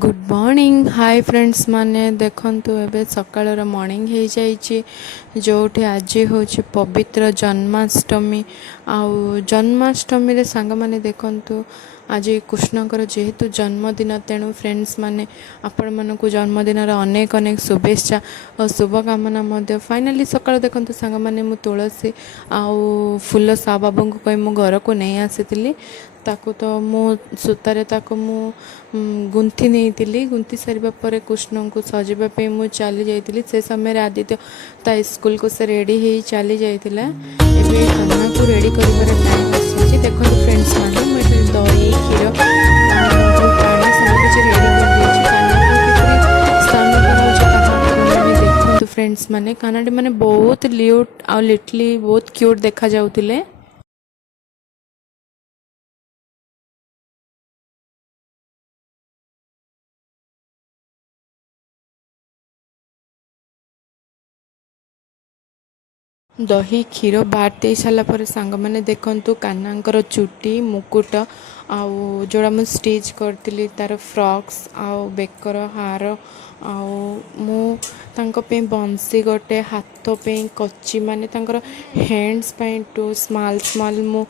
Good morning hi friends माने देखंतु एबे सकाळर मॉर्निंग हो जाइए जो आज हूँ पवित्र जन्माष्टमी जन्माष्टमी रे सांग माने देखंतु आज कृष्णकर जेहेतु जन्मदिन तेणु फ्रेंड्स माने आपण मानक जन्मदिन अनेक अनेक शुभेच्छा और शुभकामना फाइनाली सकाळ देखंतु सांग माने मु तुलसी आउ फूल सा बाबू को कही मो घर को नहीं आसी ताकू तो मु सूतारे ताकू मु गुंथी नहीं गुंथी सारा पर कृष्ण को सजापी मु चली जाइली से समय आदित्य ता स्कूल को से रेडी हो चली जाइला एबे खाना को रेडी कर टाइम आसी देखो फ्रेंड्स माने मुझे दही क्षीर पानी सब कुछ रेडी कर फ्रेंड्स माने कानाडी माने बहुत ल्यूट आ लिटली बहुत क्यूट देखा जाउतिले। दही क्षीर बाट दे सारापर सांग मैंने देखु कानांकर चुटी मुकुट आउ जोड़ा मुझे स्टिच करी तार फ्रॉक्स आउ बेकर हार आउ बंसी गोटे हाथ पे कच्ची माने हैंड्स टू स्मॉल स्मॉल मु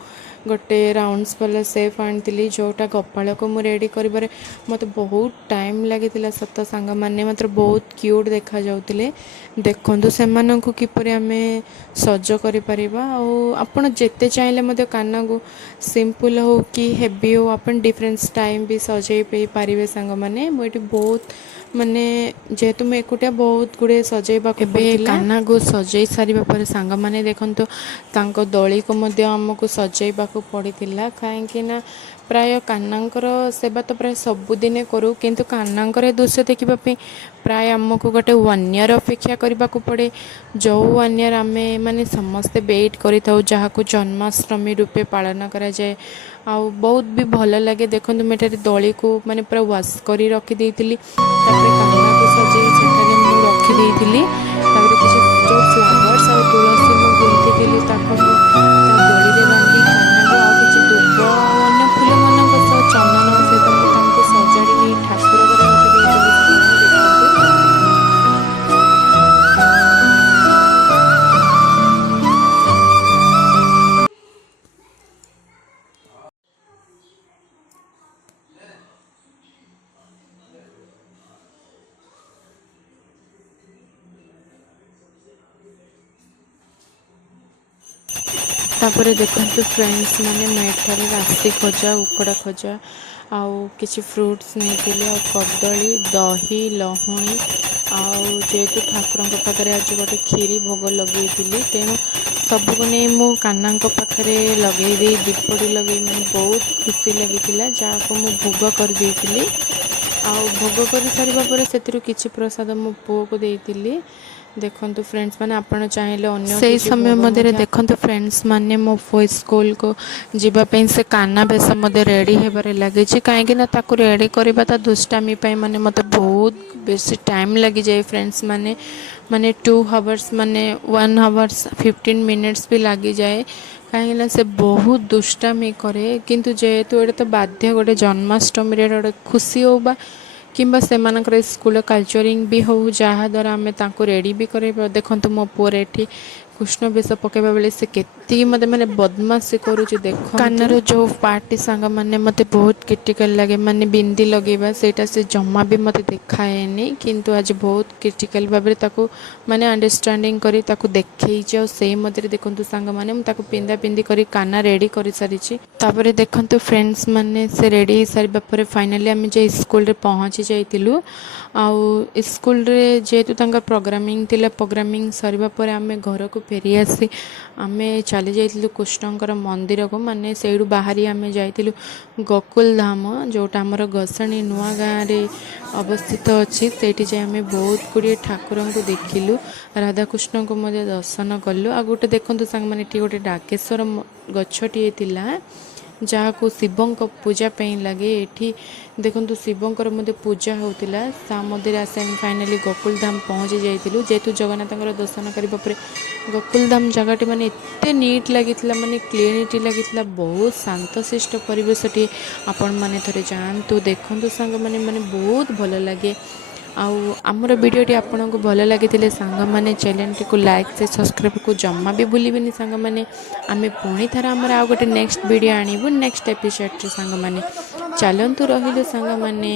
गोटे राउंड्स वाला सेफ आनी जोटा कपाल को मुझे रेडी कर मत बहुत टाइम लगी सत सांग मैंने मतलब बहुत क्यूट देखा जाउतिले देखु से किपरि आमे सज कर जेते चाहिए काना को सिंपल हो कि हेवी हो अपन डिफरेंस टाइम भी सजई पारे सांग मैंने मुझे बहुत माने जेहेतु मैं एकुटिया बहुत गुड़े सजेबा काना को सजई सारिबा पर सांग माने देखंतु तांको दली को मध्य हमको सजेबा को पड़ीथिला काहेकि ना प्राय कानांकर सेवा तो प्राय सबुदिने करूँ किंतु कानांकर दृश्य देखा प्राय आमको गोटे 1 ईयर अपेक्षा करने को पड़े जो 1 ईयर आमे माने समस्ते वेट करी था जहाँ को जन्माष्टमी रूपे पालन करा जाए आउ बहुत भी भल लगे देखो मुझे दली को माने पूरा वाश कर रखी काना को सजे रखी किसी जो फ्लावर्स और तुलसी मु गुंथी दली रे बांधी काना को आ किसी दुब अन्य फूल मान चंदन सहित सजाड़ी ठाकुर तापर देखो फ्रेंड्स माने मेठारे राशि खजा उकड़ा खजा आउ किसी फ्रूट्स नहीं कदली दही लहुणी जेहेतु ठाकुर पाखे आज गोटे खीरी भोग लगे तेणु सबको नहीं मु काना पाखे लगे दीपटी लगे मैंने बहुत खुशी लगी जहाँ मु भोग कर भोग कर सारापर से किसी प्रसाद मो पुओ को देती देखंतु फ्रेंड्स माने आपण चाहिए अन्य से समय मध्य देखंतु फ्रेंड्स माने मो फो स्कूल को जीवाई से काना बेस रेडी होबार लगे कहीं ताकू रेडी करवा ता दुष्टामी माने मत बहुत बेसी टाइम लगी जाए फ्रेंड्स माने माने 2 आवर्स माने 1 आवर्स 15 मिनट्स भी लगी जाए कहीं से बहुत दुष्टामी करे किंतु जेहेतु ये तो बाध्य गोटे जन्माष्टमी गोटे खुशी हो किंबा से स्कूल कल्चरिंग भी हो जहाँ द्वारा आम रेडी भी कर देखो मो पुअर एठी कृष्ण बेश पकेबा बेले से केती मते माने बदमाशी करूची देखो कानर जो पार्टी सांग माने मते बहुत क्रिटिकल लगे माने बिंदी लगेबा सेटा से जम्मा भी मते देखाएनी किंतु आज बहुत क्रिटिकल भाबरे ताको माने अंडरस्टैंडिंग करी ताको देखै जे से मते देखंतु सांग माने म ताको पिंदा पिंदी करी काना रेडी करी सारिची तापरे देखंतु फ्रेंड्स माने से रेडी सारिबा परे फाइनली हम जे स्कूल रे पहुंची जाइतिलु आउ स्कूल रे जेतु तांका प्रोग्रामिंग थिला प्रोग्रामिंग सरिबा परे आमे घर को फेरी आसी आमे चली जाइतिलु कृष्णकर मंदिर को माने सेडू बाहरी आमे जाइतिलु गोकुल धाम जोटा हमर गसणी नुआ गाँव रे अवस्थित अच्छी सेठी जे आमे बहुत गुड़िए ठाकुर को देखिलु राधाकृष्ण को मध्य दर्शन कलु आ गोटे देखंतु सांग माने टी गोटे डाकेश्वर गछटिए थिला जहाँ शिवଙ୍କ पूजा ପାଇଁ लगे ये देखु शिवंकर मध्य पूजा होता ता मध्य आसे आम फाइनाली गोकुलधाम पहुँची जाइलु जेहेतु जगन्नाथ दर्शन करने पर गोकुलधाम जगह माने एते नीट लगी माने क्लीनिटी लगी बहुत शांतशिष्ट परिवेशटी आपण मैंने थे जातु देखु सांग मैंने माने बहुत भल लगे आमर भिडटी आपन को भल लगी सांग मैंने चैनल टी लाइक से सब्सक्राइब को जमा भी भूलें सांग मैंने आम पुणी थर आमर आउ गोटे नेक्स्ट वीडियो आणबू नेक्स्ट एपिसोड सांग मैंने चलतु रही सांग मैंने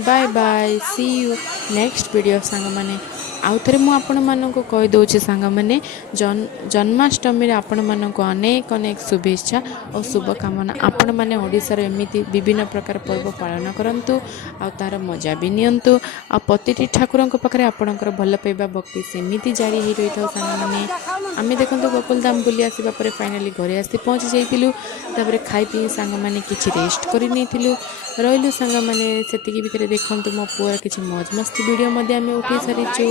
bye bye see you next video सांग मैंने आउ थे मुझे कहीदे सांग मैंने जन्माष्टमी आपण मानक अनेक अनेक शुभेच्छा और शुभकामना आपण मैंने ओडिशार एमती विभिन्न प्रकार पर्व पालन करंतु आ तार मजा भी नियंतु आ प्रतिटी ठाकुर पाखे आपणकर भल पाइबा भक्ति सेमती जारी हो रही था सांग मैंने आम देखो गोकुलधाम बुली आसवा पर फाइनाली घरे आसी पहुँची जाइलु खाई पी सांग मैंने किसी रेस्ट कर रही सांग मैंने से भितर देखो मो पुअर किसी मौज मस्ती वीडियो आम उठे सारीचु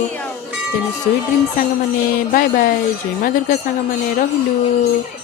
तेणु स्वीट ड्रीम सांग मैंने बाय बाय जय माँ दुर्गा सांग मैंने रहिलु।